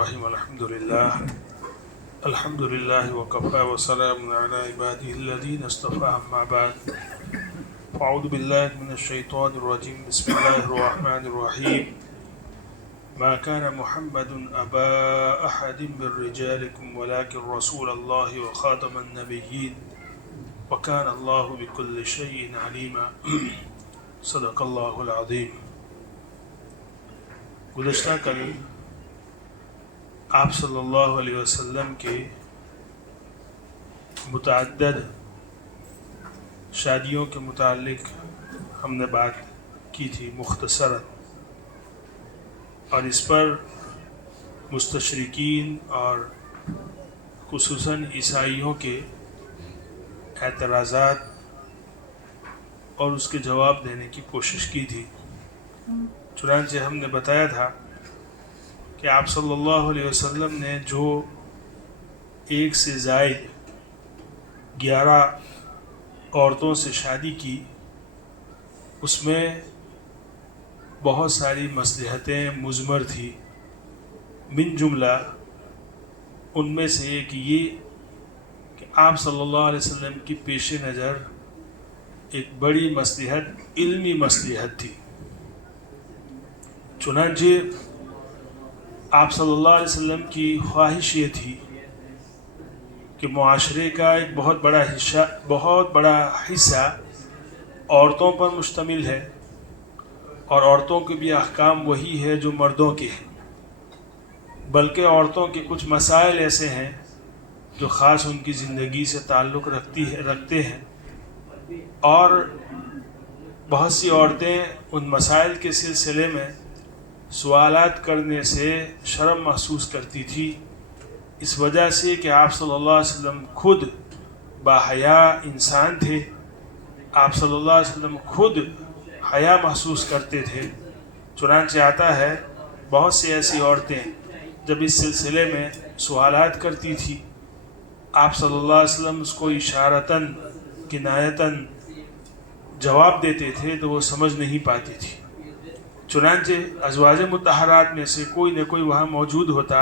الحمد لله وكفى وسلام على عباده الذين اصطفى أما بعد أعوذ بالله من الشيطان الرجيم بسم الله الرحمن الرحيم ما كان محمد أبا أحد من رجالكم ولكن رسول الله وخاتم النبيين وكان الله بكل شيء عليما صدق الله العظيم. گزشتہ کل آپ صلی اللہ علیہ وسلم کے متعدد شادیوں کے متعلق ہم نے بات کی تھی مختصرا، اور اس پر مستشرقین اور خصوصاً عیسائیوں کے اعتراضات اور اس کے جواب دینے کی کوشش کی تھی. چنانچہ ہم نے بتایا تھا کہ آپ صلی اللہ علیہ وسلم نے جو ایک سے زائد 11 عورتوں سے شادی کی، اس میں بہت ساری مصلحتیں مضمر تھی. من جملہ ان میں سے ایک یہ کہ آپ صلی اللہ علیہ وسلم کی پیش نظر ایک بڑی مصلحت علمی مصلحت تھی. چنانچہ آپ صلی اللہ علیہ وسلم کی خواہش یہ تھی کہ معاشرے کا ایک بہت بڑا حصہ عورتوں پر مشتمل ہے، اور عورتوں کے بھی احکام وہی ہے جو مردوں کے ہیں، بلکہ عورتوں کے کچھ مسائل ایسے ہیں جو خاص ان کی زندگی سے تعلق رکھتے ہیں، اور بہت سی عورتیں ان مسائل کے سلسلے میں سوالات کرنے سے شرم محسوس کرتی تھی، اس وجہ سے کہ آپ صلی اللہ علیہ وسلم خود باحیا انسان تھے. آپ صلی اللہ علیہ وسلم خود حیا محسوس کرتے تھے. چنانچہ آتا ہے بہت سی ایسی عورتیں جب اس سلسلے میں سوالات کرتی تھی، آپ صلی اللہ علیہ وسلم اس کو اشارتاً کنایتاً جواب دیتے تھے تو وہ سمجھ نہیں پاتی تھی. چنانچہ ازواج مطہرات میں سے کوئی نہ کوئی وہاں موجود ہوتا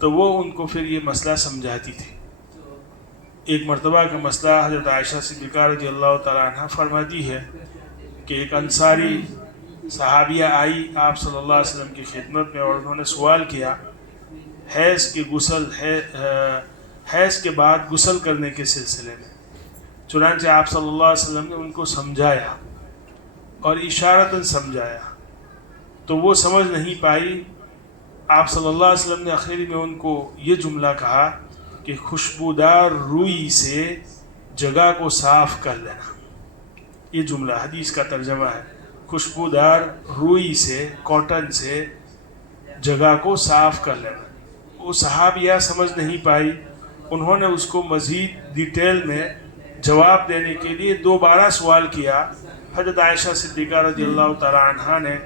تو وہ ان کو پھر یہ مسئلہ سمجھاتی تھی. ایک مرتبہ کا مسئلہ حضرت عائشہ صدیقہ رضی اللہ تعالیٰ عنہ فرماتی ہے کہ ایک انصاری صحابیہ آئی آپ صلی اللہ علیہ وسلم کی خدمت میں، اور انہوں نے سوال کیا حیض کے بعد غسل کرنے کے سلسلے میں. چنانچہ آپ صلی اللہ علیہ وسلم نے ان کو سمجھایا اور اشارتاً سمجھایا تو وہ سمجھ نہیں پائی. آپ صلی اللہ علیہ وسلم نے آخر میں ان کو یہ جملہ کہا کہ خوشبودار روئی سے جگہ کو صاف کر لینا. یہ جملہ حدیث کا ترجمہ ہے، خوشبودار روئی سے، کاٹن سے جگہ کو صاف کر لینا. وہ صحابیہ سمجھ نہیں پائی. انہوں نے اس کو مزید ڈیٹیل میں جواب دینے کے لیے دوبارہ سوال کیا. حضرت عائشہ صدیقہ رضی اللہ تعالیٰ عنہ نے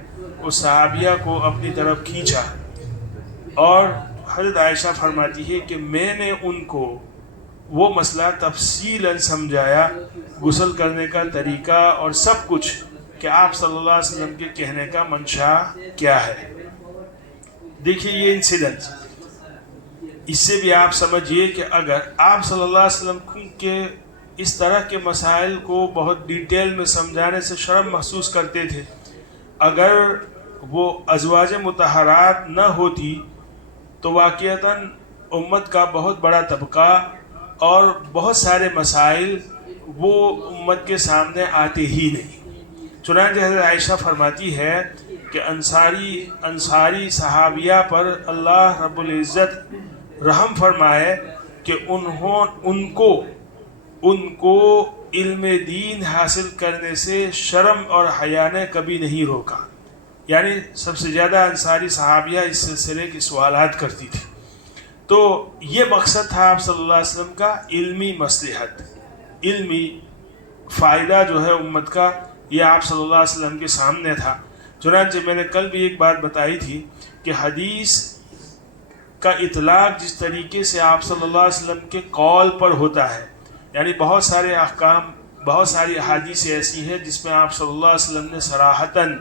اس صحابیہ کو اپنی طرف کھینچا، اور حضرت عائشہ فرماتی ہے کہ میں نے ان کو وہ مسئلہ تفصیلاً سمجھایا، غسل کرنے کا طریقہ اور سب کچھ، کہ آپ صلی اللہ علیہ وسلم کے کہنے کا منشا کیا ہے. دیکھیے یہ انسیڈنٹ، اس سے بھی آپ سمجھیے کہ اگر آپ صلی اللہ علیہ وسلم کے اس طرح کے مسائل کو بہت ڈیٹیل میں سمجھانے سے شرم محسوس کرتے تھے، اگر وہ ازواج مطہرات نہ ہوتی تو واقعتاً امت کا بہت بڑا طبقہ اور بہت سارے مسائل وہ امت کے سامنے آتے ہی نہیں. چنانچہ حضرت عائشہ فرماتی ہے کہ انصاری صحابیہ پر اللہ رب العزت رحم فرمائے کہ ان کو علم دین حاصل کرنے سے شرم اور حیا نے کبھی نہیں روکا. یعنی سب سے زیادہ انصاری صحابیہ اس سلسلے کی سوالات کرتی تھی. تو یہ مقصد تھا آپ صلی اللہ علیہ وسلم کا، علمی مصلحت، علمی فائدہ جو ہے امت کا، یہ آپ صلی اللہ علیہ وسلم کے سامنے تھا. چنانچہ میں نے کل بھی ایک بات بتائی تھی کہ حدیث کا اطلاق جس طریقے سے آپ صلی اللہ علیہ وسلم کے قول پر ہوتا ہے، یعنی بہت سارے احکام، بہت ساری احادیث ایسی ہیں جس میں آپ صلی اللہ علیہ وسلم نے صراحتاً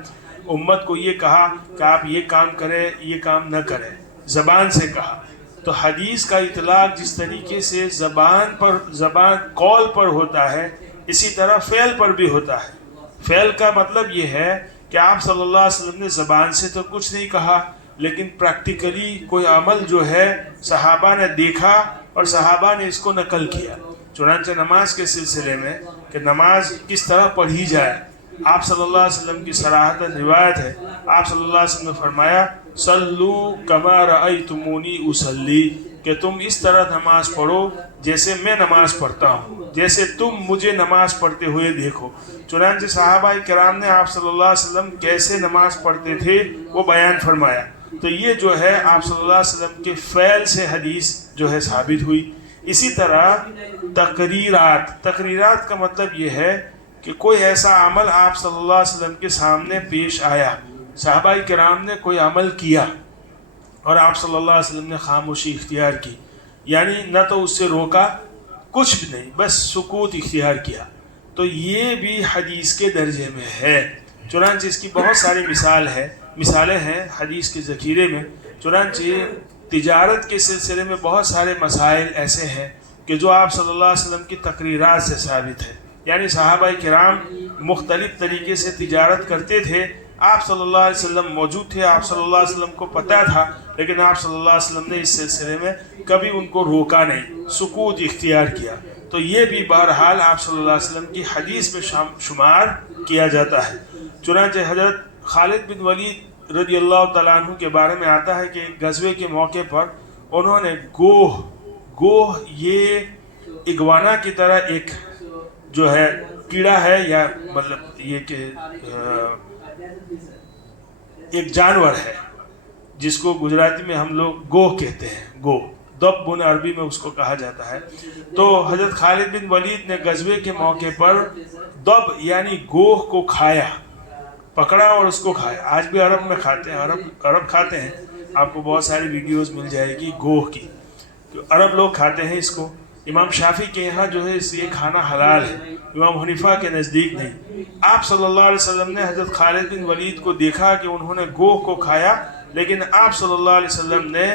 امت کو یہ کہا کہ آپ یہ کام کریں، یہ کام نہ کریں. زبان سے کہا. تو حدیث کا اطلاق جس طریقے سے زبان قول پر ہوتا ہے، اسی طرح فعل پر بھی ہوتا ہے. فعل کا مطلب یہ ہے کہ آپ صلی اللہ علیہ وسلم نے زبان سے تو کچھ نہیں کہا، لیکن پریکٹیکلی کوئی عمل جو ہے صحابہ نے دیکھا اور صحابہ نے اس کو نقل کیا. چنانچہ نماز کے سلسلے میں کہ نماز کس طرح پڑھی جائے، آپ صلی اللہ علیہ وسلم کی صراحتاً روایت ہے. آپ صلی اللہ علیہ وسلم نے فرمایا صلو کما رأیتمونی اصلی، کہ تم اس طرح نماز پڑھو جیسے میں نماز پڑھتا ہوں، جیسے تم مجھے نماز پڑھتے ہوئے دیکھو. چنانچہ صحابہ کرام نے آپ صلی اللہ علیہ وسلم کیسے نماز پڑھتے تھے وہ بیان فرمایا. تو یہ جو ہے آپ صلی اللہ علیہ وسلم کے فعل سے حدیث جو ہے ثابت ہوئی. اسی طرح تقریرات کا مطلب یہ ہے کہ کوئی ایسا عمل آپ صلی اللہ علیہ وسلم کے سامنے پیش آیا، صحابہ کرام نے کوئی عمل کیا اور آپ صلی اللہ علیہ وسلم نے خاموشی اختیار کی، یعنی نہ تو اس سے روکا، کچھ بھی نہیں، بس سکوت اختیار کیا. تو یہ بھی حدیث کے درجے میں ہے. چنانچہ اس کی بہت ساری مثالیں ہیں حدیث کے ذخیرے میں. چنانچہ تجارت کے سلسلے میں بہت سارے مسائل ایسے ہیں کہ جو آپ صلی اللہ علیہ وسلم کی تقریرات سے ثابت ہے. یعنی صحابہ کرام مختلف طریقے سے تجارت کرتے تھے، آپ صلی اللہ علیہ وسلم موجود تھے، آپ صلی اللہ علیہ وسلم کو پتہ تھا، لیکن آپ صلی اللہ علیہ وسلم نے اس سلسلے میں کبھی ان کو روکا نہیں، سکوت اختیار کیا. تو یہ بھی بہرحال آپ صلی اللہ علیہ وسلم کی حدیث میں شمار کیا جاتا ہے. چنانچہ حضرت خالد بن ولید رضی اللہ تعالیٰ عنہ کے بارے میں آتا ہے کہ غزوے کے موقع پر انہوں نے گوہ یہ اگوانا کی طرح ایک جو ہے کیڑا ہے، یا مطلب یہ کہ ایک جانور ہے جس کو گجراتی میں ہم لوگ گوہ کہتے ہیں، گوہ دب عربی میں اس کو کہا جاتا ہے. تو حضرت خالد بن ولید نے غزوے کے موقع پر دب یعنی گوہ کو کھایا، پکڑا اور اس کو کھایا. آج بھی عرب میں کھاتے ہیں، عرب کھاتے ہیں. آپ کو بہت ساری ویڈیوز مل جائے گی گوہ کی، عرب لوگ کھاتے ہیں اس کو. امام شافعی کے یہاں جو ہے یہ کھانا حلال ہے، امام حنیفہ کے نزدیک نہیں. آپ صلی اللہ علیہ وسلم نے حضرت خالد بن ولید کو دیکھا کہ انہوں نے گوہ کو کھایا، لیکن آپ صلی اللہ علیہ وسلم نے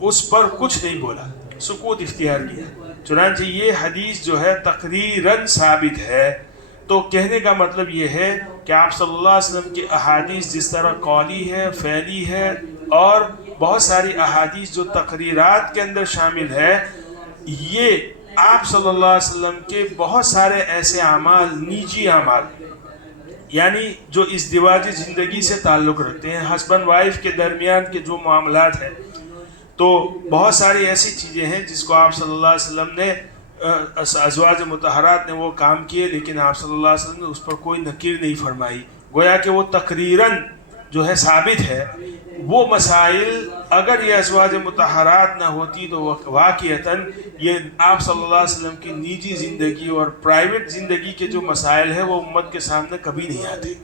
اس پر کچھ نہیں بولا، سکوت اختیار کیا. چنانچہ یہ حدیث جو ہے تقریراً ثابت ہے. تو کہنے کا مطلب یہ ہے کہ آپ صلی اللہ علیہ وسلم کی احادیث جس طرح قولی ہے، فعلی ہے، اور بہت ساری احادیث جو تقریرات کے اندر شامل ہے، یہ آپ صلی اللہ علیہ وسلم کے بہت سارے ایسے اعمال، نجی اعمال، یعنی جو ازدواجی زندگی سے تعلق رکھتے ہیں، ہسبینڈ وائف کے درمیان کے جو معاملات ہیں، تو بہت ساری ایسی چیزیں ہیں جس کو آپ صلی اللہ علیہ وسلم نے ازواج مطہرات نے وہ کام کیے، لیکن آپ صلی اللہ علیہ وسلم نے اس پر کوئی نکیر نہیں فرمائی. گویا کہ وہ تقریراً جو ہے ثابت ہے. وہ مسائل اگر یہ ازواج مطہرات نہ ہوتی تو واقعتاً یہ آپ صلی اللہ علیہ وسلم کی نجی زندگی اور پرائیویٹ زندگی کے جو مسائل ہیں وہ امت کے سامنے کبھی نہیں آتے.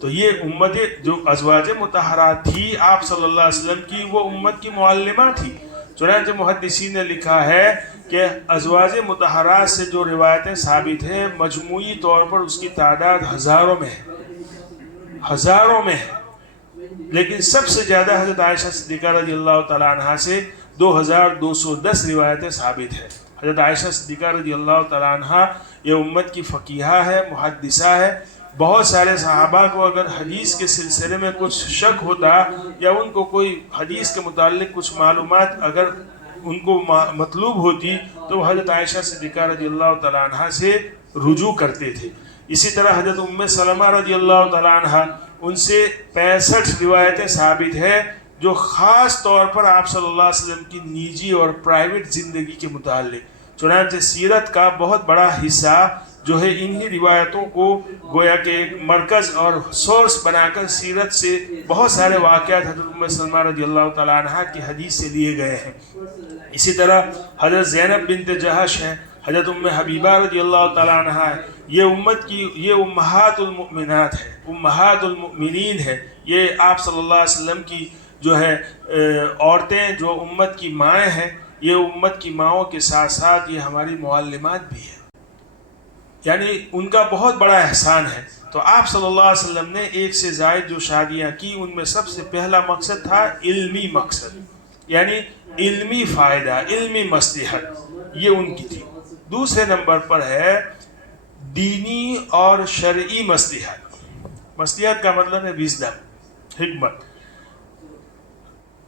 تو یہ امت جو ازواج مطہرات تھی آپ صلی اللہ علیہ وسلم کی، وہ امت کی معلمہ تھی. چنانچہ محدثین نے لکھا ہے کہ ازواج مطہرات سے جو روایتیں ثابت ہیں مجموعی طور پر اس کی تعداد ہزاروں میں ہے، لیکن سب سے زیادہ حضرت عائشہ صدیقہ رضی اللہ تعالیٰ عنہ سے 2210 روایتیں ثابت ہیں. حضرت عائشہ صدیقہ رضی اللہ تعالیٰ عنہ یہ امت کی فقیہہ ہے، محدثہ ہے. بہت سارے صحابہ کو اگر حدیث کے سلسلے میں کچھ شک ہوتا یا ان کو کوئی حدیث کے متعلق کچھ معلومات اگر ان کو مطلوب ہوتی تو وہ حضرت عائشہ صدیقہ رضی اللہ تعالیٰ عنہ سے رجوع کرتے تھے. اسی طرح حضرت ام سلمہ رضی اللہ تعالیٰ عنہ، ان سے 65 روایتیں ثابت ہے جو خاص طور پر آپ صلی اللہ علیہ وسلم کی نجی اور پرائیویٹ زندگی کے متعلق. چنانچہ سیرت کا بہت بڑا حصہ جو ہے انہی روایتوں کو گویا کہ ایک مرکز اور سورس بنا کر سیرت سے بہت سارے واقعات حضرت ام سلمہ رضی اللہ تعالیٰ عنہ کی حدیث سے لیے گئے ہیں. اسی طرح حضرت زینب بنت جہش ہیں، حضرت ام حبیبہ رضی اللہ تعالیٰ عنہ ہے. یہ امت کی یہ امہات المؤمنات ہے، امہات المؤمنین ہے. یہ آپ صلی اللہ علیہ وسلم کی جو ہے عورتیں جو امت کی مائیں ہیں، یہ امت کی ماؤں کے ساتھ ساتھ یہ ہماری معلمات بھی ہیں. یعنی ان کا بہت بڑا احسان ہے. تو آپ صلی اللہ علیہ وسلم نے ایک سے زائد جو شادیاں کی ان میں سب سے پہلا مقصد تھا علمی مقصد، یعنی علمی فائدہ، علمی مصلحت، یہ ان کی تھی. دوسرے نمبر پر ہے دینی اور شرعی مصلحت. مصلحت کا مطلب ہے وزڈم، حکمت.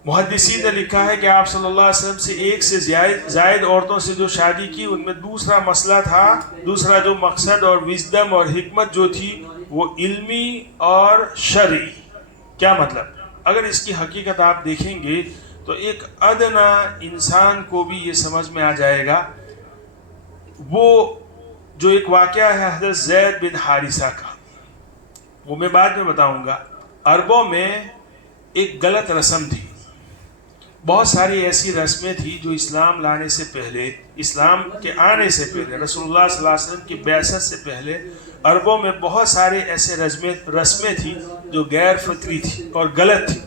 محدثین نے لکھا ہے کہ آپ صلی اللہ علیہ وسلم سے ایک سے زائد عورتوں سے جو شادی کی ان میں دوسرا مسئلہ تھا، دوسرا جو مقصد اور وزڈم اور حکمت جو تھی وہ علمی اور شرعی. کیا مطلب؟ اگر اس کی حقیقت آپ دیکھیں گے تو ایک ادنا انسان کو بھی یہ سمجھ میں آ جائے گا. وہ جو ایک واقعہ ہے حضرت زید بن حارثہ کا، وہ میں بعد میں بتاؤں گا. عربوں میں ایک غلط رسم تھی، بہت ساری ایسی رسمیں تھیں جو اسلام لانے سے پہلے، اسلام کے آنے سے پہلے، رسول اللہ صلی اللہ علیہ وسلم کی بعثت سے پہلے عربوں میں بہت سارے ایسے رسمیں تھیں جو غیر فطری تھی اور غلط تھی.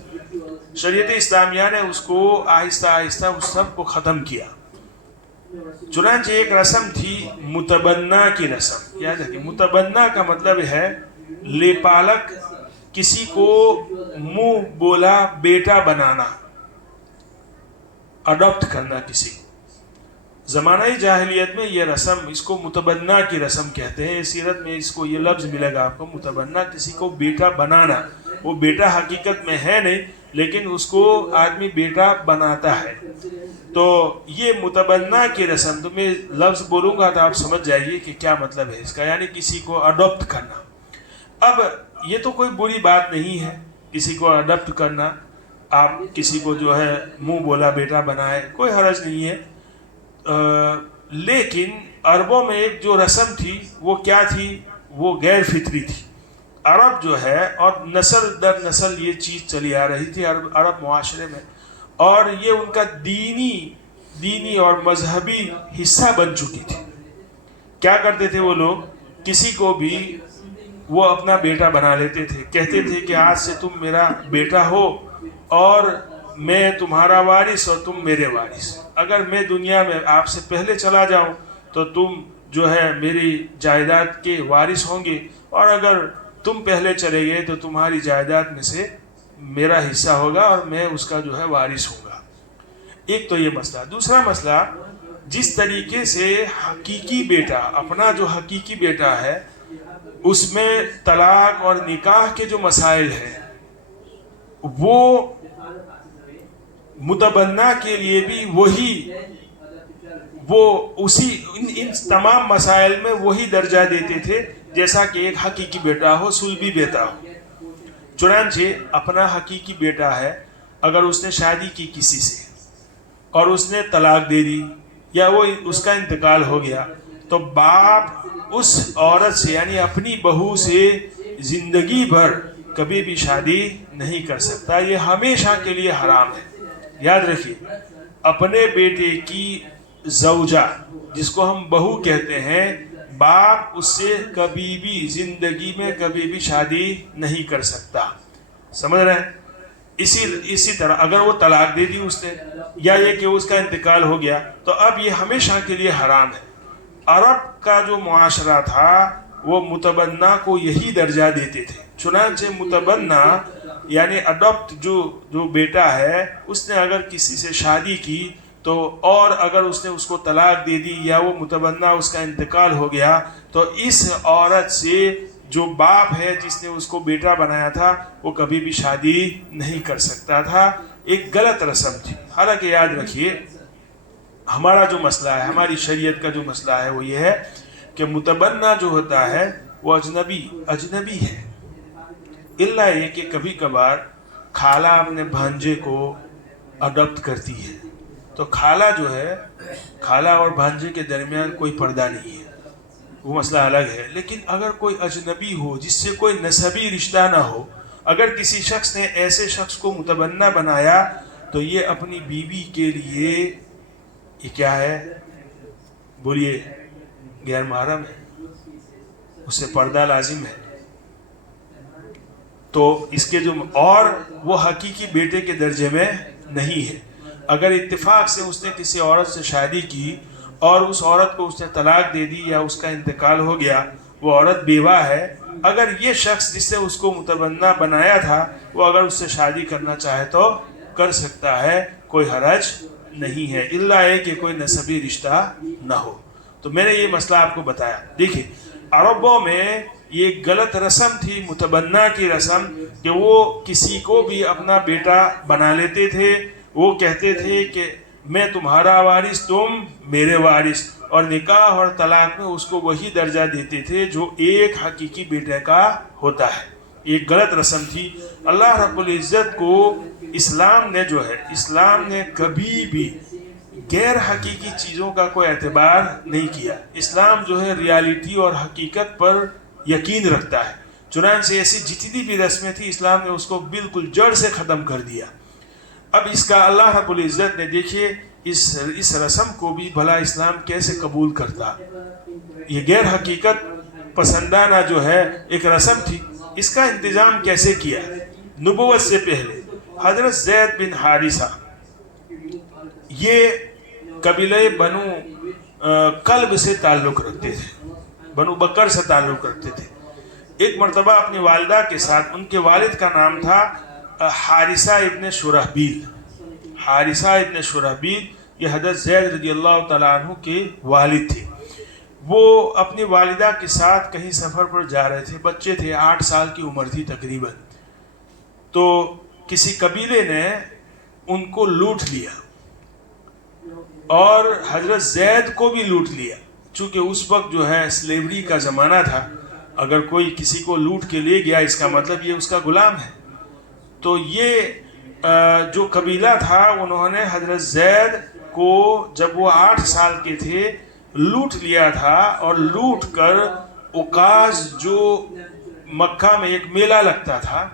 شریعت اسلامیہ نے اس کو آہستہ آہستہ اس سب کو ختم کیا. چنانچہ ایک رسم تھی متبنہ کی رسم. یاد رکھیں، متبنہ کا مطلب ہے لیپالک، کسی کو منہ بولا بیٹا بنانا، اڈاپٹ کرنا کسی کو. زمانہ جاہلیت میں یہ رسم، اس کو متبنہ کی رسم کہتے ہیں. سیرت میں اس کو یہ لفظ ملے گا آپ کو، متبنہ، کسی کو بیٹا بنانا. وہ بیٹا حقیقت میں ہے نہیں لیکن اس کو آدمی بیٹا بناتا ہے. تو یہ متبنہ کی رسم، تو میں لفظ بولوں گا تو آپ سمجھ جائیے کہ کیا مطلب ہے اس کا، یعنی کسی کو اڈاپٹ کرنا. اب یہ تو کوئی بری بات نہیں ہے کسی کو اڈاپٹ کرنا. آپ کسی کو جو ہے منہ بولا بیٹا بنائے، کوئی حرج نہیں ہے. لیکن عربوں میں ایک جو رسم تھی وہ کیا تھی؟ وہ غیر فطری تھی. عرب جو ہے، اور نسل در نسل یہ چیز چلی آ رہی تھی عرب معاشرے میں، اور یہ ان کا دینی اور مذہبی حصہ بن چکی تھی. کیا کرتے تھے وہ لوگ؟ کسی کو بھی وہ اپنا بیٹا بنا لیتے تھے. کہتے تھے کہ آج سے تم میرا بیٹا ہو اور میں تمہارا وارث اور تم میرے وارث. اگر میں دنیا میں آپ سے پہلے چلا جاؤں تو تم جو ہے میری جائیداد کے وارث ہوں گے، اور اگر تم پہلے چلے گئے تو تمہاری جائیداد میں سے میرا حصہ ہوگا اور میں اس کا جو ہے وارث ہوں گا. ایک تو یہ مسئلہ. دوسرا مسئلہ، جس طریقے سے حقیقی بیٹا، اپنا جو حقیقی بیٹا ہے، اس میں طلاق اور نکاح کے جو مسائل ہیں وہ متبنہ کے لیے بھی ان تمام مسائل میں وہی درجہ دیتے تھے جیسا کہ ایک حقیقی بیٹا ہو، سلبی بیٹا ہو. چنانچہ اپنا حقیقی بیٹا ہے، اگر اس نے شادی کی کسی سے اور اس نے طلاق دے دی یا وہ اس کا انتقال ہو گیا، تو باپ اس عورت سے یعنی اپنی بہو سے زندگی بھر کبھی بھی شادی نہیں کر سکتا. یہ ہمیشہ کے لیے حرام ہے. یاد رکھیے، اپنے بیٹے کی زوجہ، جس کو ہم بہو کہتے ہیں، باپ اس سے کبھی بھی زندگی میں کبھی بھی شادی نہیں کر سکتا. سمجھ رہے ہیں؟ اسی طرح اگر وہ طلاق دے دی اس نے، یا یہ کہ اس کا انتقال ہو گیا، تو اب یہ ہمیشہ کے لیے حرام ہے. عرب کا جو معاشرہ تھا وہ متبنہ کو یہی درجہ دیتے تھے. چنانچہ متبنہ یعنی اڈاپٹ جو بیٹا ہے، اس نے اگر کسی سے شادی کی تو، اور اگر اس نے اس کو طلاق دے دی یا وہ متبنہ اس کا انتقال ہو گیا، تو اس عورت سے جو باپ ہے جس نے اس کو بیٹا بنایا تھا وہ کبھی بھی شادی نہیں کر سکتا تھا. ایک غلط رسم تھی. حالانکہ یاد رکھیے، ہمارا جو مسئلہ ہے، ہماری شریعت کا جو مسئلہ ہے وہ یہ ہے کہ متبنہ جو ہوتا ہے وہ اجنبی ہے، الا یہ کہ کبھی کبھار خالہ اپنے بھانجے کو اڈاپٹ کرتی ہے. تو خالہ جو ہے، خالہ اور بھانجے کے درمیان کوئی پردہ نہیں ہے، وہ مسئلہ الگ ہے. لیکن اگر کوئی اجنبی ہو جس سے کوئی نسبی رشتہ نہ ہو، اگر کسی شخص نے ایسے شخص کو متبنہ بنایا تو یہ اپنی بیوی کے لیے یہ کیا ہے؟ بولیے، غیر محرم ہے، اس سے پردہ لازم ہے. تو اس کے اور وہ حقیقی بیٹے کے درجے میں نہیں ہے. اگر اتفاق سے اس نے کسی عورت سے شادی کی اور اس عورت کو اس نے طلاق دے دی یا اس کا انتقال ہو گیا، وہ عورت بیوہ ہے، اگر یہ شخص جس سے اس کو متبنہ بنایا تھا وہ اگر اس سے شادی کرنا چاہے تو کر سکتا ہے، کوئی حرج نہیں ہے، الا ہے کہ کوئی نسبی رشتہ نہ ہو۔ تو میں نے یہ مسئلہ آپ کو بتایا۔ دیکھیے عربوں میں یہ غلط رسم تھی، متبنہ کی رسم، کہ وہ کسی کو بھی اپنا بیٹا بنا لیتے تھے، وہ کہتے تھے کہ میں تمہارا وارث، تم میرے وارث، اور نکاح اور طلاق میں اس کو وہی درجہ دیتے تھے جو ایک حقیقی بیٹے کا ہوتا ہے۔ ایک غلط رسم تھی۔ اللہ رب العزت کو اسلام نے کبھی بھی غیر حقیقی چیزوں کا کوئی اعتبار نہیں کیا۔ اسلام ریالٹی اور حقیقت پر یقین رکھتا ہے، چنانچہ ایسی جتنی بھی رسمیں تھی اسلام نے اس کو بالکل جڑ سے ختم کر دیا۔ اب اس کا اللہ رب العزت نے دیکھیے اس رسم کو بھی بھلا اسلام کیسے قبول کرتا۔ یہ غیر حقیقت پسندانہ ایک رسم تھی، اس کا انتظام کیسے کیا؟ نبوت سے پہلے حضرت زید بن حارثہ یہ قبیلہ بنو کلب سے تعلق رکھتے تھے، بنو بکر سے تعلق رکھتے تھے۔ ایک مرتبہ اپنی والدہ کے ساتھ، ان کے والد کا نام تھا حارثہ ابن شرحبیل۔ حارثہ ابن شرحبیل یہ حضرت زید رضی اللہ تعالیٰ عنہ کے والد تھے۔ وہ اپنی والدہ کے ساتھ کہیں سفر پر جا رہے تھے، بچے تھے، 8 سال کی عمر تھی تقریباً، تو کسی قبیلے نے ان کو لوٹ لیا اور حضرت زید کو بھی لوٹ لیا۔ چونکہ اس وقت سلیوری کا زمانہ تھا، اگر کوئی کسی کو لوٹ کے لے گیا اس کا مطلب یہ اس کا غلام ہے۔ تو یہ جو قبیلہ تھا انہوں نے حضرت زید کو جب وہ 8 سال کے تھے لوٹ لیا تھا، اور لوٹ کر عکاظ جو مکہ میں ایک میلہ لگتا تھا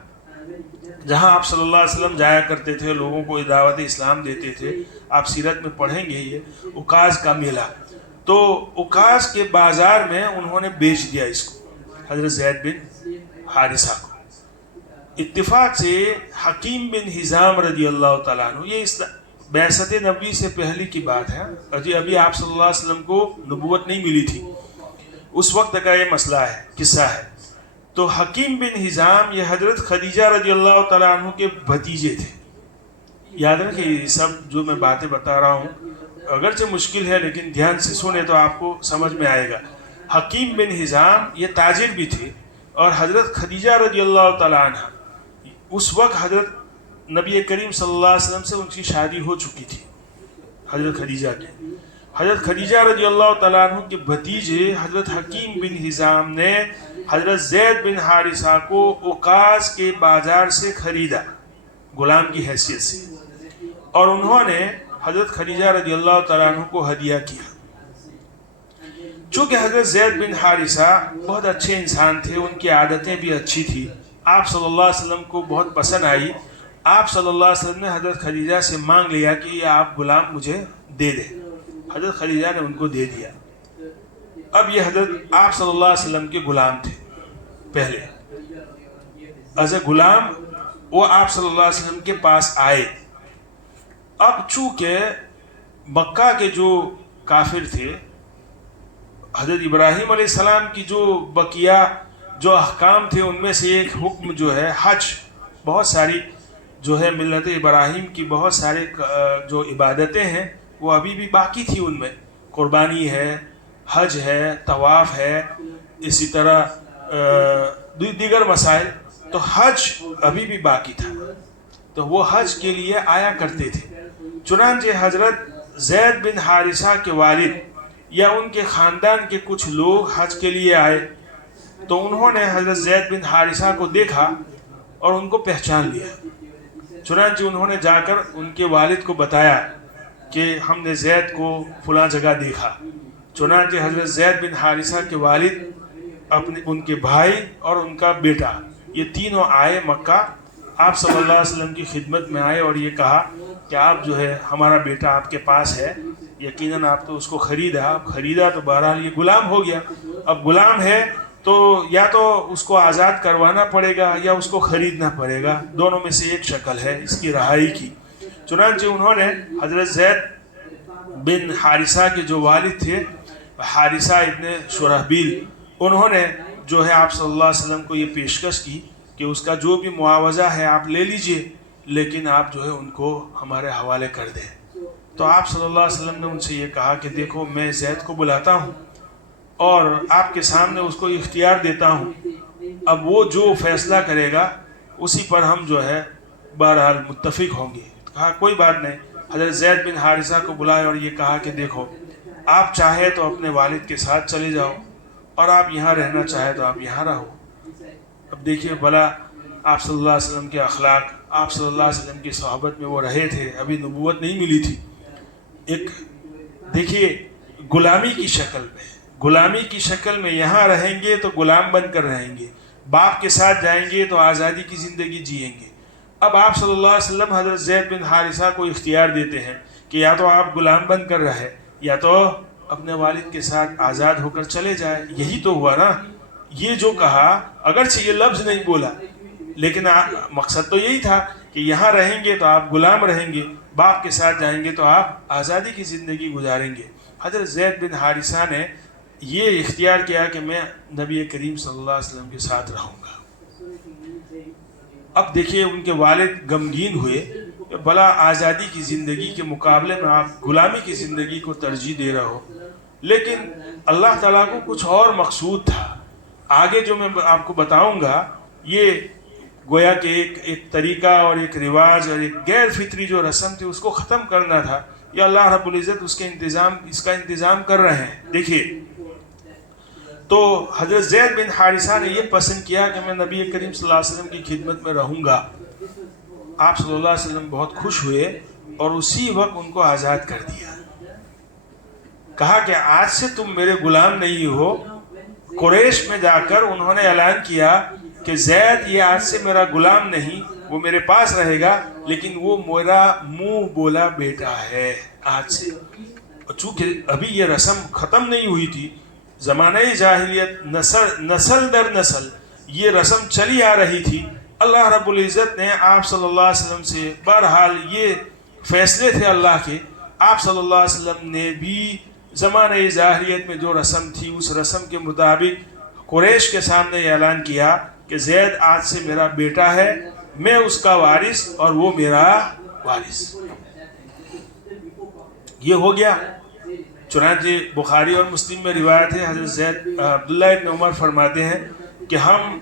جہاں آپ صلی اللہ علیہ وسلم جایا کرتے تھے، لوگوں کو دعوت اسلام دیتے تھے، آپ سیرت میں پڑھیں گے یہ عکاظ کا میلہ، تو عکاظ کے بازار میں انہوں نے بیچ دیا اس کو، حضرت زید بن حارثہ کو۔ اتفاق سے حکیم بن حزام رضی اللہ تعالیٰ عنہ، یہ بعثت نبی سے پہلے کی بات ہے، ابھی آپ صلی اللہ علیہ وسلم کو نبوت نہیں ملی تھی، اس وقت کا یہ مسئلہ ہے، قصہ ہے۔ تو حکیم بن حزام یہ حضرت خدیجہ رضی اللہ تعالیٰ عنہ کے بھتیجے تھے۔ یاد رکھیں یہ سب جو میں باتیں بتا رہا ہوں اگرچہ مشکل ہے لیکن دھیان سے سنیں تو آپ کو سمجھ میں آئے گا۔ حکیم بن حزام یہ تاجر بھی تھے، اور حضرت خدیجہ رضی اللہ تعالیٰ عنہ اس وقت حضرت نبی کریم صلی اللہ علیہ وسلم سے ان کی شادی ہو چکی تھی، حضرت خدیجہ کی۔ حضرت خدیجہ رضی اللہ تعالیٰ عنہ کے بھتیجے حضرت حکیم بن حزام نے حضرت زید بن حارثہ کو عکاظ کے بازار سے خریدا غلام کی حیثیت سے، اور انہوں نے حضرت خدیجہ رضی اللہ تعالیٰ عنہ کو ہدیہ کیا۔ چونکہ حضرت زید بن حارثہ بہت اچھے انسان تھے، ان کی عادتیں بھی اچھی تھی، آپ صلی اللہ علیہ وسلم کو بہت پسند آئی۔ آپ صلی اللہ علیہ وسلم نے حضرت خدیجہ سے مانگ لیا کہ یہ آپ غلام مجھے دے دیں، حضرت خدیجہ نے ان کو دے دیا۔ اب یہ حضرت آپ صلی اللہ علیہ وسلم کے غلام تھے، پہلے ایز اے غلام وہ آپ صلی اللہ علیہ وسلم کے پاس آئے۔ اب چونکہ مکہ کے جو کافر تھے، حضرت ابراہیم علیہ السلام کی جو بقیہ جو احکام تھے ان میں سے ایک حکم حج، بہت ساری ملت ابراہیم کی بہت سارے جو عبادتیں ہیں وہ ابھی بھی باقی تھی، ان میں قربانی ہے، حج ہے، طواف ہے، اسی طرح دیگر مسائل، تو حج ابھی بھی باقی تھا، تو وہ حج کے لیے آیا کرتے تھے۔ چنانچہ حضرت زید بن حارثہ کے والد یا ان کے خاندان کے کچھ لوگ حج کے لیے آئے، تو انہوں نے حضرت زید بن حارثہ کو دیکھا اور ان کو پہچان لیا۔ چنانچہ انہوں نے جا کر ان کے والد کو بتایا کہ ہم نے زید کو فلاں جگہ دیکھا۔ چنانچہ حضرت زید بن حارثہ کے والد ان کے بھائی اور ان کا بیٹا یہ تینوں آئے مکہ، آپ صلی اللہ علیہ وسلم کی خدمت میں آئے اور یہ کہا کہ آپ ہمارا بیٹا آپ کے پاس ہے، یقیناً آپ تو اس کو خریدا تو بہرحال یہ غلام ہو گیا، اب غلام ہے تو یا تو اس کو آزاد کروانا پڑے گا یا اس کو خریدنا پڑے گا، دونوں میں سے ایک شکل ہے اس کی رہائی کی۔ چنانچہ انہوں نے حضرت زید بن حارثہ کے جو والد تھے حارثہ ابن شرحبیل، انہوں نے جو ہے آپ صلی اللہ علیہ وسلم کو یہ پیشکش کی کہ اس کا جو بھی معاوضہ ہے آپ لے لیجئے، لیکن آپ جو ہے ان کو ہمارے حوالے کر دیں۔ تو آپ صلی اللہ علیہ وسلم نے ان سے یہ کہا کہ دیکھو میں زید کو بلاتا ہوں اور آپ کے سامنے اس کو اختیار دیتا ہوں، اب وہ جو فیصلہ کرے گا اسی پر ہم جو ہے بہرحال متفق ہوں گے۔ کہا کوئی بات نہیں۔ حضرت زید بن حارثہ کو بلائے اور یہ کہا کہ دیکھو آپ چاہے تو اپنے والد کے ساتھ چلے جاؤ اور آپ یہاں رہنا چاہے تو آپ یہاں رہو۔ اب دیکھیے بھلا آپ صلی اللہ علیہ وسلم کے اخلاق، آپ صلی اللہ علیہ وسلم کی صحبت میں وہ رہے تھے، ابھی نبوت نہیں ملی تھی۔ ایک دیکھیے غلامی کی شکل میں یہاں رہیں گے تو غلام بن کر رہیں گے، باپ کے ساتھ جائیں گے تو آزادی کی زندگی جئیں گے۔ اب آپ صلی اللہ علیہ وسلم حضرت زید بن حارثہ کو اختیار دیتے ہیں کہ یا تو آپ غلام بن کر رہے یا تو اپنے والد کے ساتھ آزاد ہو کر چلے جائے۔ یہی تو ہوا نا، یہ جو کہا اگرچہ یہ لفظ نہیں بولا لیکن مقصد تو یہی تھا کہ یہاں رہیں گے تو آپ غلام رہیں گے، باپ کے ساتھ جائیں گے تو آپ آزادی کی زندگی گزاریں گے۔ حضرت زید بن حارثہ نے یہ اختیار کیا کہ میں نبی کریم صلی اللہ علیہ وسلم کے ساتھ رہوں گا۔ اب دیکھیے ان کے والد غمگین ہوئے کہ بھلا آزادی کی زندگی کے مقابلے میں آپ غلامی کی زندگی کو ترجیح دے رہے ہو، لیکن اللہ تعالیٰ کو کچھ اور مقصود تھا۔ آگے جو میں آپ کو بتاؤں گا یہ گویا کہ ایک طریقہ اور ایک رواج اور ایک غیر فطری جو رسم تھی اس کو ختم کرنا تھا۔ یہ اللہ رب العزت اس کا انتظام کر رہے ہیں۔ دیکھیے تو حضرت زید بن حارثہ نے یہ پسند کیا کہ میں نبی کریم صلی اللہ علیہ وسلم کی خدمت میں رہوں گا۔ آپ صلی اللہ علیہ وسلم بہت خوش ہوئے اور اسی وقت ان کو آزاد کر دیا۔ کہا کہ آج سے تم میرے غلام نہیں ہو۔ قریش میں جا کر انہوں نے اعلان کیا کہ زید یہ آج سے میرا غلام نہیں، وہ میرے پاس رہے گا، لیکن وہ میرا منہ بولا بیٹا ہے آج سے۔ چونکہ ابھی یہ رسم ختم نہیں ہوئی تھی، زمانہ جاہلیت نسل در نسل یہ رسم چلی آ رہی تھی۔ اللہ رب العزت نے آپ صلی اللہ علیہ وسلم سے بہرحال یہ فیصلے تھے اللہ کے، آپ صلی اللہ علیہ وسلم نے بھی زمانہ جاہلیت میں جو رسم تھی اس رسم کے مطابق قریش کے سامنے یہ اعلان کیا کہ زید آج سے میرا بیٹا ہے، میں اس کا وارث اور وہ میرا وارث۔ یہ ہو گیا۔ چنانچہ بخاری اور مسلم میں روایت ہے، حضرت زید عبداللہ ابن عمر فرماتے ہیں کہ ہم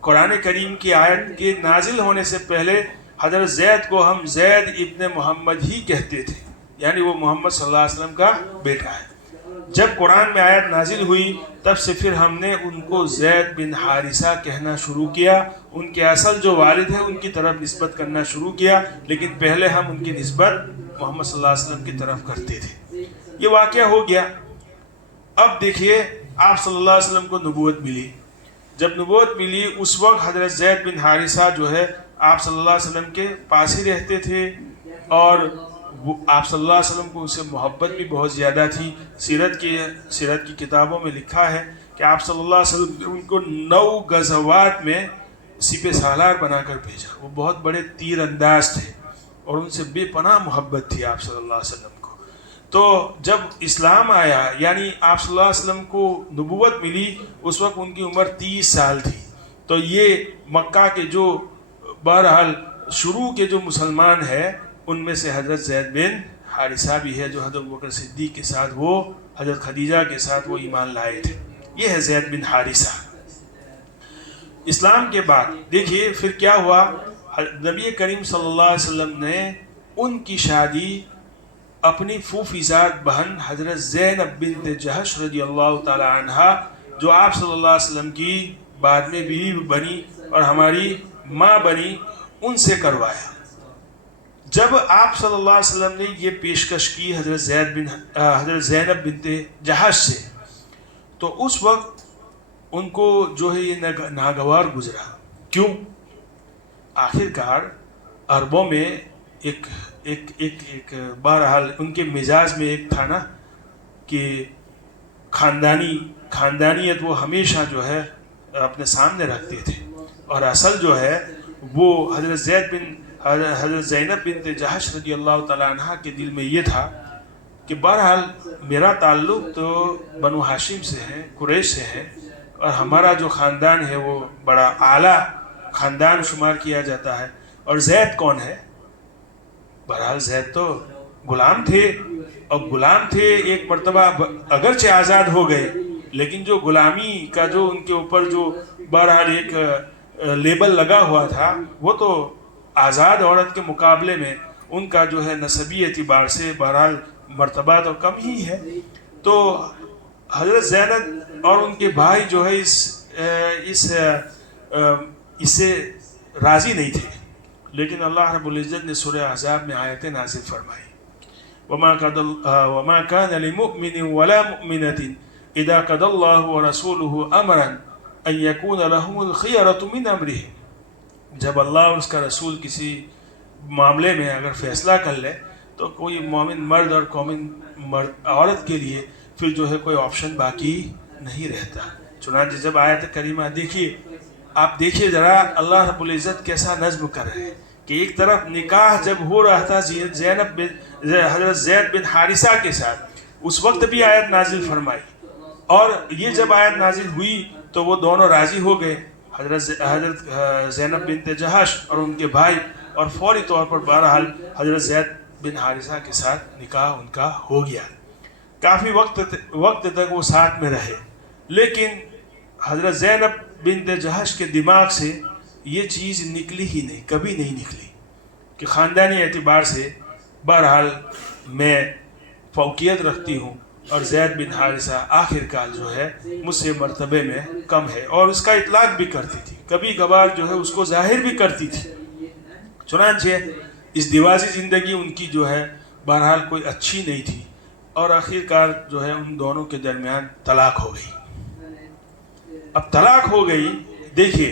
قرآن کریم کی آیت کے نازل ہونے سے پہلے حضرت زید کو ہم زید ابن محمد ہی کہتے تھے، یعنی وہ محمد صلی اللہ علیہ وسلم کا بیٹا ہے۔ جب قرآن میں آیت نازل ہوئی تب سے پھر ہم نے ان کو زید بن حارثہ کہنا شروع کیا، ان کے اصل جو والد ہیں ان کی طرف نسبت کرنا شروع کیا، لیکن پہلے ہم ان کی نسبت محمد صلی اللہ علیہ وسلم کی طرف کرتے تھے۔ یہ واقعہ ہو گیا۔ اب دیکھیے آپ صلی اللہ علیہ وسلم کو نبوت ملی۔ جب نبوت ملی اس وقت حضرت زید بن حارثہ جو ہے آپ صلی اللہ علیہ وسلم کے پاس ہی رہتے تھے اور آپ صلی اللہ علیہ وسلم کو ان سے محبت بھی بہت زیادہ تھی۔ سیرت کی کتابوں میں لکھا ہے کہ آپ صلی اللہ علیہ وسلم نے ان کو 9 غزوات میں سپہ سالار بنا کر بھیجا۔ وہ بہت بڑے تیر انداز تھے اور ان سے بے پناہ محبت تھی آپ صلی اللہ علیہ وسلم کو۔ تو جب اسلام آیا یعنی آپ صلی اللہ علیہ وسلم کو نبوت ملی اس وقت ان کی عمر 30 سال تھی۔ تو یہ مکہ کے جو بہرحال شروع کے جو مسلمان ہیں ان میں سے حضرت زید بن حارثہ بھی ہے جو حضرت ابوبکر صدیق کے ساتھ وہ حضرت خدیجہ کے ساتھ وہ ایمان لائے تھے۔ یہ ہے زید بن حارثہ۔ اسلام کے بعد دیکھیے پھر کیا ہوا، نبی کریم صلی اللہ علیہ وسلم نے ان کی شادی اپنی پھوپھی زاد بہن حضرت زینب بنت جہش رضی اللہ تعالی عنہا جو آپ صلی اللہ علیہ وسلم کی بعد میں بیوی بنی اور ہماری ماں بنی، ان سے کروایا۔ جب آپ صلی اللہ علیہ وسلم نے یہ پیشکش کی حضرت زینب بنت جہش سے تو اس وقت ان کو جو ہے یہ ناگوار گزرا۔ کیوں؟ آخر کار عربوں میں ایک بہرحال ان کے مزاج میں ایک تھا نا کہ خاندانیت وہ ہمیشہ جو ہے اپنے سامنے رکھتے تھے، اور اصل جو ہے وہ حضرت زینب بنت جہش رضی اللہ تعالیٰ عنہ کے دل میں یہ تھا کہ بہرحال میرا تعلق تو بنو ہاشم سے ہے، قریش سے ہے، اور ہمارا جو خاندان ہے وہ بڑا اعلیٰ خاندان شمار کیا جاتا ہے، اور زید کون ہے؟ بہرحال زید تو غلام تھے، اور غلام تھے ایک مرتبہ اگرچہ آزاد ہو گئے، لیکن جو غلامی کا جو ان کے اوپر جو بہرحال ایک لیبل لگا ہوا تھا، وہ تو آزاد عورت کے مقابلے میں ان کا جو ہے نسبی اعتبار سے بہرحال مرتبہ تو کم ہی ہے۔ تو حضرت زینب اور ان کے بھائی جو ہے اس سے راضی نہیں تھے، لیکن اللہ رب العزت نے سورہ احزاب میں آیتیں نازل فرمائی، وَمَا كَانَ لِمُؤْمِنٍ وَلَا مُؤْمِنَةٍ إِذَا قَضَى اللَّهُ وَرَسُولُهُ أَمْرًا أَن يَكُونَ لَهُمُ الْخِيَرَةُ مِنْ أَمْرِهِمْ۔ جب اللہ اور اس کا رسول کسی معاملے میں اگر فیصلہ کر لے تو کوئی مومن مرد اور مومن عورت کے لیے پھر جو ہے کوئی آپشن باقی نہیں رہتا۔ چنانچہ جب آیت کریمہ دیکھیے، آپ دیکھیے ذرا اللہ رب العزت کیسا نظم کر رہے ہیں کہ ایک طرف نکاح جب ہو رہا تھا حضرت زید بن حارثہ کے ساتھ، اس وقت بھی آیت نازل فرمائی، اور یہ جب آیت نازل ہوئی تو وہ دونوں راضی ہو گئے، حضرت زینب بنت جہش اور ان کے بھائی، اور فوری طور پر بہرحال حضرت زید بن حارثہ کے ساتھ نکاح ان کا ہو گیا۔ کافی وقت تک وہ ساتھ میں رہے، لیکن حضرت زینب بنت جہش کے دماغ سے یہ چیز نکلی ہی نہیں، کبھی نہیں نکلی کہ خاندانی اعتبار سے بہرحال میں فوقیت رکھتی ہوں، اور زید بن حارثہ آخر کار جو ہے مجھ سے مرتبے میں کم ہے، اور اس کا اطلاق بھی کرتی تھی، کبھی کبھار جو ہے اس کو ظاہر بھی کرتی تھی۔ چنانچہ اس دیوازی زندگی ان کی جو ہے بہرحال کوئی اچھی نہیں تھی، اور آخر کار جو ہے ان دونوں کے درمیان طلاق ہو گئی۔ اب طلاق ہو گئی، دیکھیے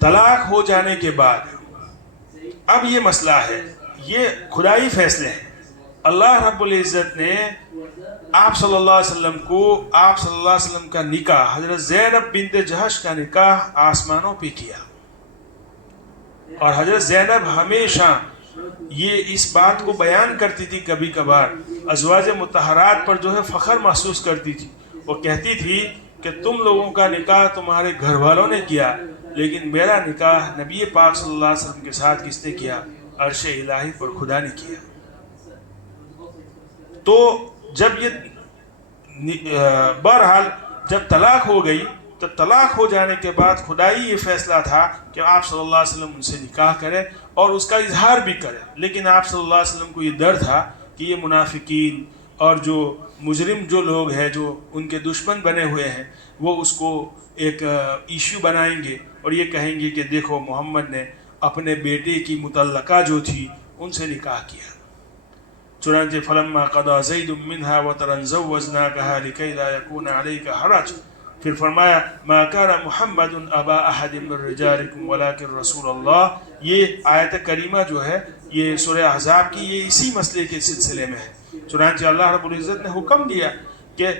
طلاق ہو جانے کے بعد اب یہ مسئلہ ہے، یہ خدائی فیصلے ہیں۔ اللہ رب العزت نے آپ صلی اللہ علیہ وسلم کو، آپ صلی اللہ علیہ وسلم کا نکاح، حضرت زینب بنت جہش کا نکاح آسمانوں پہ کیا، اور حضرت زینب ہمیشہ یہ اس بات کو بیان کرتی تھی، کبھی کبھار ازواج مطہرات پر جو ہے فخر محسوس کرتی تھی، وہ کہتی تھی کہ تم لوگوں کا نکاح تمہارے گھر والوں نے کیا، لیکن میرا نکاح نبی پاک صلی اللہ علیہ وسلم کے ساتھ کس نے کیا؟ عرش الہی پر خدا نے کیا۔ تو جب یہ بہرحال جب طلاق ہو گئی تو طلاق ہو جانے کے بعد خدائی یہ فیصلہ تھا کہ آپ صلی اللہ علیہ وسلم ان سے نکاح کریں اور اس کا اظہار بھی کریں، لیکن آپ صلی اللہ علیہ وسلم کو یہ ڈر تھا کہ یہ منافقین اور جو مجرم جو لوگ ہیں، جو ان کے دشمن بنے ہوئے ہیں، وہ اس کو ایک ایشو بنائیں گے اور یہ کہیں گے کہ دیکھو محمد نے اپنے بیٹے کی مطلقہ جو تھی ان سے نکاح کیا۔ چنانچہ فلما قضى زید منها وطرا زوجناكها لكي لا يكون عليك حرج، پھر فرمایا ما كان محمد ابا احد من رجالكم ولكن رسول اللہ۔ یہ آیت کریمہ جو ہے یہ سورہ احزاب کی، یہ اسی مسئلے کے سلسلے میں ہے۔ چنانچہ اللہ رب العزت نے حکم دیا کہ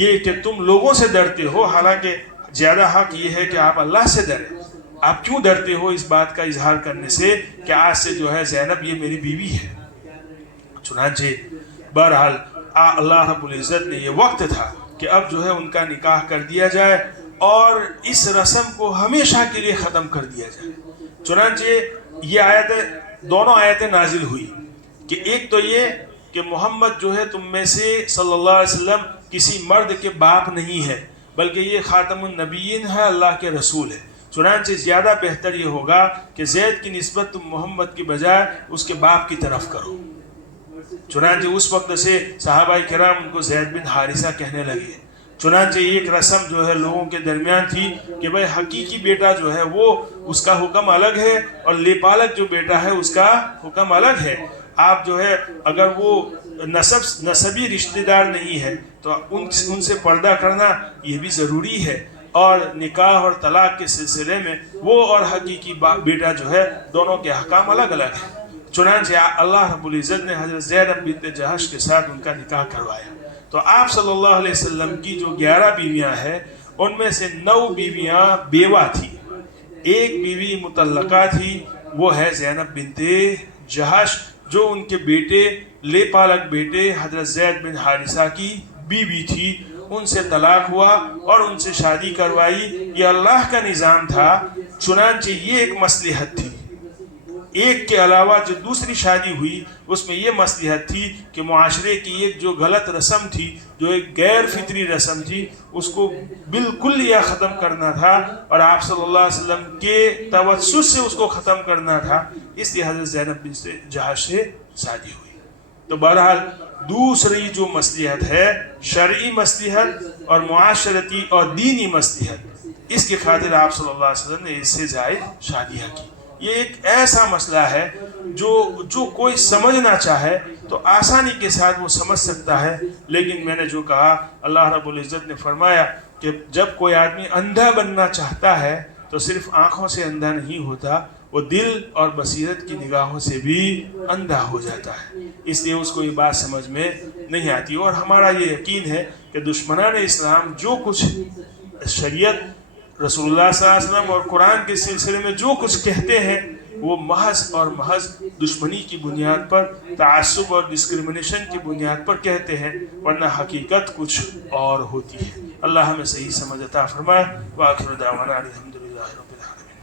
یہ کہ تم لوگوں سے ڈرتے ہو، حالانکہ زیادہ حق یہ ہے کہ آپ اللہ سے ڈریں۔ آپ کیوں ڈرتے ہو اس بات کا اظہار کرنے سے کہ آج سے جو ہے زینب یہ میری بیوی ہے؟ چنانچہ بہرحال اللہ رب العزت نے یہ وقت تھا کہ اب جو ہے ان کا نکاح کر دیا جائے اور اس رسم کو ہمیشہ کے لیے ختم کر دیا جائے۔ چنانچہ یہ دونوں آیتیں نازل ہوئی کہ ایک تو یہ کہ محمد جو ہے تم میں سے صلی اللہ علیہ وسلم کسی مرد کے باپ نہیں ہے، بلکہ یہ خاتم النبیین ہے، اللہ کے رسول ہے۔ چنانچہ زیادہ بہتر یہ ہوگا کہ زید کی نسبت تم محمد کی بجائے اس کے باپ کی طرف کرو۔ چنانچہ اس وقت سے صحابہ کرام ان کو زید بن حارثہ کہنے لگے۔ چنانچہ ایک رسم جو ہے لوگوں کے درمیان تھی کہ بھئی حقیقی بیٹا جو ہے وہ اس کا حکم الگ ہے، اور لیپالک جو بیٹا ہے اس کا حکم الگ ہے۔ آپ جو ہے اگر وہ نسبی رشتہ دار نہیں ہے تو ان سے پردہ کرنا یہ بھی ضروری ہے، اور نکاح اور طلاق کے سلسلے میں وہ اور حقیقی بیٹا جو ہے دونوں کے احکام الگ الگ ہیں۔ چنانچہ اللہ رب العزت نے حضرت زینب بنت جہش کے ساتھ ان کا نکاح کروایا۔ تو آپ صلی اللہ علیہ وسلم کی جو 11 بیویاں ہیں ان میں سے 9 بیویاں بیوہ تھی، ایک بیوی مطلقہ تھی، وہ ہے زینب بنت جہش، جو ان کے بیٹے لے پالک بیٹے حضرت زید بن حارثہ کی بیوی تھی ان سے طلاق ہوا اور ان سے شادی کروائی. یہ اللہ کا نظام تھا. چنانچہ یہ ایک مصلحت تھی. ایک کے علاوہ جو دوسری شادی ہوئی اس میں یہ مصلحت تھی کہ معاشرے کی ایک جو غلط رسم تھی، جو ایک غیر فطری رسم تھی، اس کو بالکل یا ختم کرنا تھا اور آپ صلی اللہ علیہ وسلم کے توسط سے اس کو ختم کرنا تھا. اس لیے حضرت زینب بنت جہش سے شادی ہوئی. تو بہرحال دوسری جو مصلحت ہے، شرعی مصلحت اور معاشرتی اور دینی مصلحت، اس کی خاطر آپ صلی اللہ علیہ وسلم نے اس سے زائد شادیاں کی. یہ ایک ایسا مسئلہ ہے جو کوئی سمجھنا چاہے تو آسانی کے ساتھ وہ سمجھ سکتا ہے. لیکن میں نے جو کہا، اللہ رب العزت نے فرمایا کہ جب کوئی آدمی اندھا بننا چاہتا ہے تو صرف آنکھوں سے اندھا نہیں ہوتا، وہ دل اور بصیرت کی نگاہوں سے بھی اندھا ہو جاتا ہے. اس لیے اس کو یہ بات سمجھ میں نہیں آتی. اور ہمارا یہ یقین ہے کہ دشمنان اسلام جو کچھ شریعت، رسول اللہ صلی اللہ علیہ وسلم اور قرآن کے سلسلے میں جو کچھ کہتے ہیں وہ محض اور محض دشمنی کی بنیاد پر، تعصب اور ڈسکریمنیشن کی بنیاد پر کہتے ہیں، ورنہ حقیقت کچھ اور ہوتی ہے. اللہ ہمیں صحیح سمجھ عطا فرمائے. وآخر دعوانا الحمدللہ رب العالمین.